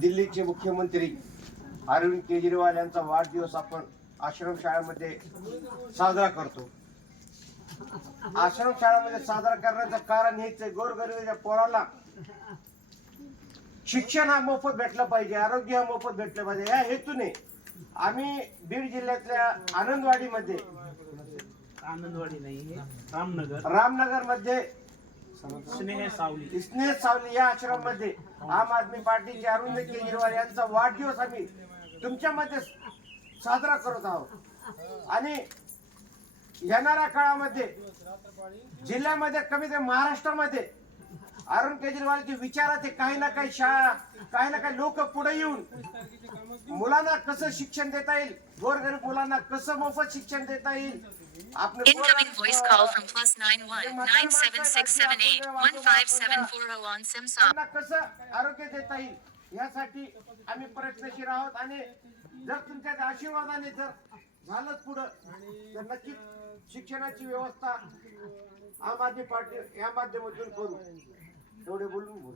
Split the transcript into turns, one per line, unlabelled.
दिल्लीचे मुख्यमंत्री अरविंद केजरीवाल यांचा वाढदिवस आपण आश्रमशाळेमध्ये साजरा करतो. आश्रमशाळेमध्ये साजरा करण्याचं कारण हेच आहे गोरगरिबाच्या पोराला शिक्षण हा मोफत भेटलं पाहिजे आरोग्य हा मोफत भेटलं पाहिजे. या हेतूने आम्ही बीड जिल्ह्यातल्या आनंदवाडीमध्ये
आनंदवाडी नाही रामनगर.
रामनगरमध्ये
स्नेह सावली.
स्नेह सावली या आश्रममध्ये आम आदमी पार्टीचे अरविंद केजरीवाल यांचा वाढदिवस आम्ही तुमच्यामध्ये साजरा करत आहोत. आणि येणाऱ्या काळामध्ये जिल्ह्यामध्ये कमी ते महाराष्ट्रामध्ये अरुण केजरीवालचे विचाराचे काही ना काही शाळा काही ना काही लोक पुढे येऊन मुलांना कसं शिक्षण देता येईल? गोरगरीब मुलांना कसं मोफत शिक्षण देता येईल?
Incoming voice call from plus nine one nine seven six seven eight one five seven four zero on Simsop.
त्यांना कसं आरोग्य देता येईल? यासाठी आम्ही प्रयत्नशील आहोत आणि जर तुमच्या त्या आशीर्वादाने जर झालंच पुढं तर नक्कीच शिक्षणाची व्यवस्था आम आदमी पार्टी या माध्यमातून करू. एवढे बोलून बोल.